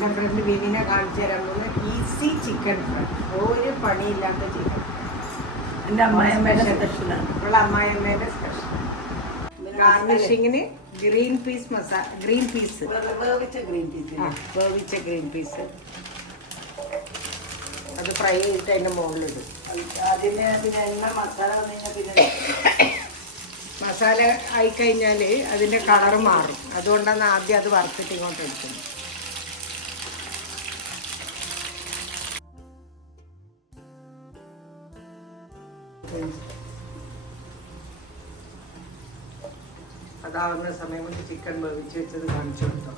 എൻ്റെ ഫ്രണ്ട് വിനിനെ കാണിച്ചു തരാൻ പോകുന്ന ഈസി ചിക്കൻ ഫ്രൈ. ഒരു പണിയില്ലാത്ത ചിക്കൻ. എൻ്റെ അമ്മായിയമ്മേൻ്റെ സ്പെഷ്യലാണ്. ഇപ്പോൾ അമ്മായിയമ്മേൻ്റെ സ്പെഷ്യൽ. ഗാർണിഷിങ്ങിന് green peas masala, green peas വേവിച്ച ഗ്രീൻ പീസ്. വേവിച്ച ഗ്രീൻ പീസ് അത് ഫ്രൈ ചെയ്തിട്ട് അതിൻ്റെ മുകളിലിടും. അതിന് പിന്നെ എണ്ണ മസാല വന്നു കഴിഞ്ഞാൽ പിന്നെ മസാല ആയിക്കഴിഞ്ഞാൽ അതിൻ്റെ കളർ മാറും. അതുകൊണ്ടാണ് ആദ്യം അത് വറുത്തിട്ട് ഇങ്ങോട്ട് എടുക്കുന്നത്. അതാവുന്ന സമയം കൊണ്ട് ചിക്കൻ വേവിച്ച് വെച്ചത് കാണിച്ചു കൊടുത്തോ.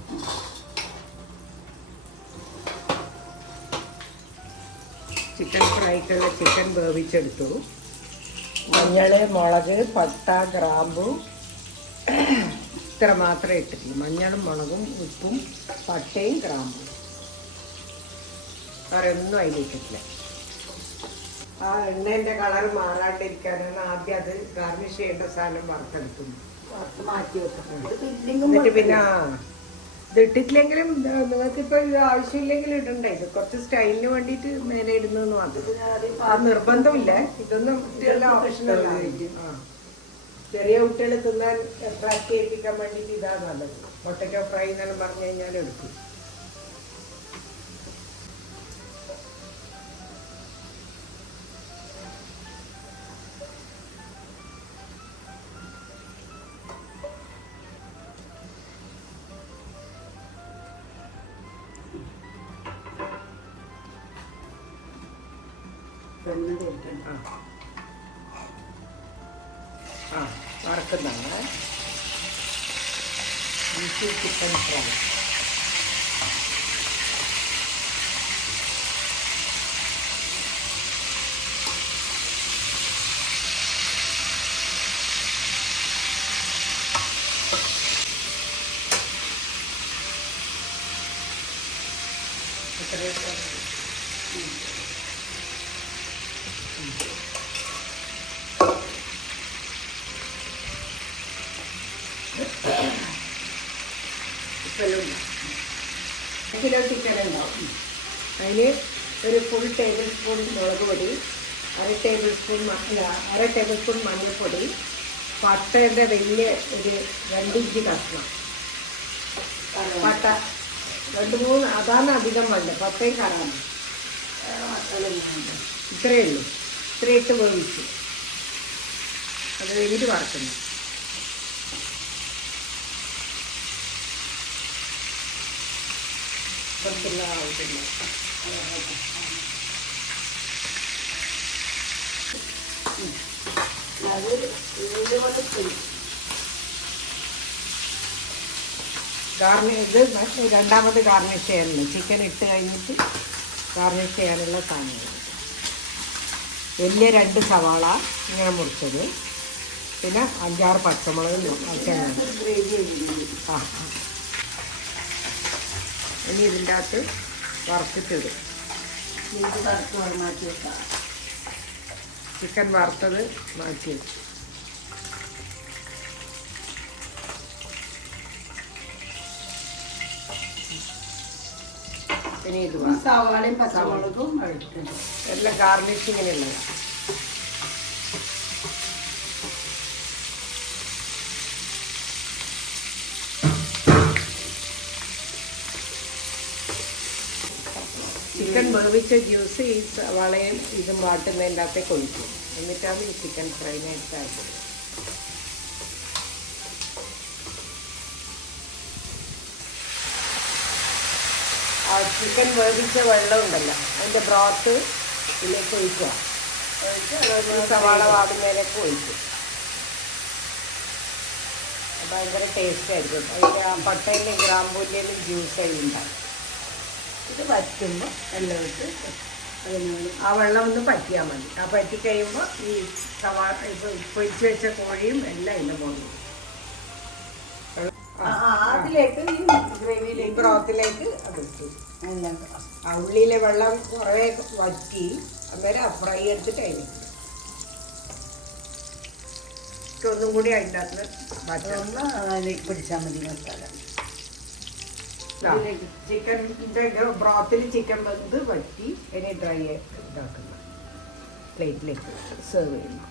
ചിക്കൻ ഫ്രൈക്കുള്ള ചിക്കൻ വേവിച്ചെടുത്തു. മഞ്ഞൾ, മുളക്, പട്ട, ഗ്രാമ്പു ഇത്ര മാത്രമേ ഇട്ടിട്ടുള്ളൂ. മഞ്ഞളും മുളകും ഉപ്പും പട്ടയും ഗ്രാമ്പും, വേറെ ഒന്നും അതിലിട്ടിട്ടില്ല. ആ എണ്ണേൻ്റെ കളർ മാറാണ്ടിരിക്കാനാണ് ആദ്യം അത് ഗാർണിഷ് ചെയ്യേണ്ട സാധനം വറുത്തെടുക്കുന്നു. മാറ്റി വെക്കും. എന്നിട്ട് പിന്നെ ഇത് ഇട്ടിട്ടില്ലെങ്കിലും നിങ്ങൾക്കിപ്പോൾ ഇത് ആവശ്യമില്ലെങ്കിലും ഇടണ്ടേ. ഇത് കുറച്ച് സ്റ്റൈലിന് വേണ്ടിയിട്ട് മേലെ ഇടുന്നതെന്ന് മാത്രം. ആ നിർബന്ധമില്ല. ഇതൊന്നും ഇതെല്ലാം ഓപ്ഷനല്ല. ചെറിയ കുട്ടികൾ തിന്നാൻ അട്രാക്ട് ചെയ്യിപ്പിക്കാൻ വേണ്ടിയിട്ട് ഇതാണ് നല്ലത്. പൊട്ടറ്റോ ഫ്രൈ എന്നെല്ലാം പറഞ്ഞു കഴിഞ്ഞാൽ എടുക്കും. വറക്കുന്നതാണ് easy chicken fry. Kilo chicken ഉണ്ടാവും. അതിന് ഒരു ഫുൾ ടേബിൾ സ്പൂൺ മുളക് പൊടി, അര ടേബിൾ സ്പൂൺ മഞ്ഞൾപ്പൊടി, പട്ടയുടെ വലിയ ഒരു 2 ഇഞ്ച് കഷ്ണം പട്ട, 2-3 അതാണ് അധികം വേണ്ടത്. പട്ടയും കറാണ് ഇത്രയേ ഉള്ളൂ. ഇത്രയിട്ട് വേവിച്ചു അത് കഴിഞ്ഞിട്ട് വറക്കുന്നു. ആവശ്യമില്ല. ഇത് രണ്ടാമത് ഗാർണിഷ് ചെയ്യാനുള്ള ചിക്കൻ ഇട്ട് കഴിഞ്ഞിട്ട് ഗാർണിഷ് ചെയ്യാനുള്ള സാധനങ്ങൾ. വലിയ 2 സവാള ഇങ്ങനെ മുറിച്ചത്, പിന്നെ 5-6 പച്ചമുളക് ആ. ഇനി ഇതിൻ്റെ അകത്ത് വറുത്തിട്ടിടും. ചിക്കൻ വറുത്തത് മാറ്റി വെച്ചു. പിന്നെ ഇത് സവാളയും പച്ചമുളകും എല്ലാം ഗാർണിഷിങ്ങിനുള്ളത്. ചിക്കൻ വേവിച്ച ജ്യൂസ് ഈ സവാളയും ഇതും വാട്ടുന്നതിൻ്റെ അകത്തേക്ക് ഒഴിക്കും. എന്നിട്ടാണ് ഈ ചിക്കൻ ഫ്രൈനായിട്ട് ആയിട്ട്. ആ ചിക്കൻ വേവിച്ച വെള്ളം ഉണ്ടല്ലോ, അതിൻ്റെ ബ്രോത്ത് ഇതിലേക്ക് ഒഴിക്കുക. സവാള വാടുന്നതിലേക്ക് ഒഴിക്കും. ഭയങ്കര ടേസ്റ്റ് ആയിരിക്കും. അതിൻ്റെ ആ പട്ടയിലും ഗ്രാമ്പൂൻ്റെയും ജ്യൂസ് അതിലുണ്ടാകും. ഇത് വറ്റുമ്പോൾ എല്ലാം ഇട്ട് ആ വെള്ളം ഒന്ന് പറ്റിയാൽ മതി. ആ പറ്റി കഴിയുമ്പോൾ ഈ സവാള ഇപ്പോൾ പൊരിച്ച് വെച്ച കോഴിയും എല്ലാം ഇതിൻ്റെ മുകളിൽ അതിലേക്ക് ഈ ഗ്രേവിയിലേക്ക് ബ്രോത്തിലേക്ക് അത് ഇട്ടു. ആ ഉള്ളിയിലെ വെള്ളം കുറേ വറ്റി അന്നേരം ഫ്രൈ എടുത്തിട്ട് അതിലേക്ക് ഒന്നും കൂടി അതിൻ്റെ അകത്ത് അതിലേക്ക് പിടിച്ചാൽ മതി മസാല. ഇതിലേക്ക്. ചിക്കൻ്റെ ബ്രോത്തിൽ ചിക്കൻ വെന്ത് വറ്റി ഇനി ഡ്രൈ ഇതാക്കുന്ന പ്ലേറ്റിലേക്ക് സെർവ് ചെയ്യുന്നു.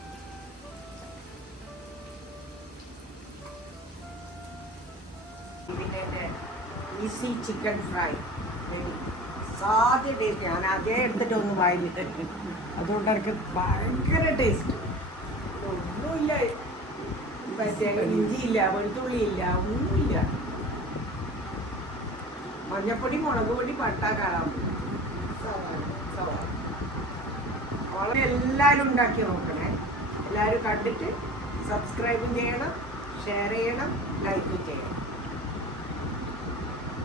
പിന്നെ ഈസി ചിക്കൻ ഫ്രൈ സാധ്യ ടേസ്റ്റ്. ഞാൻ അതേ എടുത്തിട്ട് ഒന്ന് വായിലിട്ട് അതുകൊണ്ട് എനിക്ക് ഭയങ്കര ടേസ്റ്റ്. ഒന്നുമില്ല, മറ്റേ ഇഞ്ചിയില്ല, വെളുത്തുള്ളിയില്ല, ഒന്നുമില്ല. മഞ്ഞപ്പൊടി, മുളക് പൊടി, പട്ട, കാളാമ്പി, വളരെ എല്ലാവരും ഉണ്ടാക്കി നോക്കണേ. എല്ലാവരും കണ്ടിട്ട് സബ്സ്ക്രൈബും ചെയ്യണം, ഷെയർ ചെയ്യണം, ലൈക്കും ചെയ്യണം.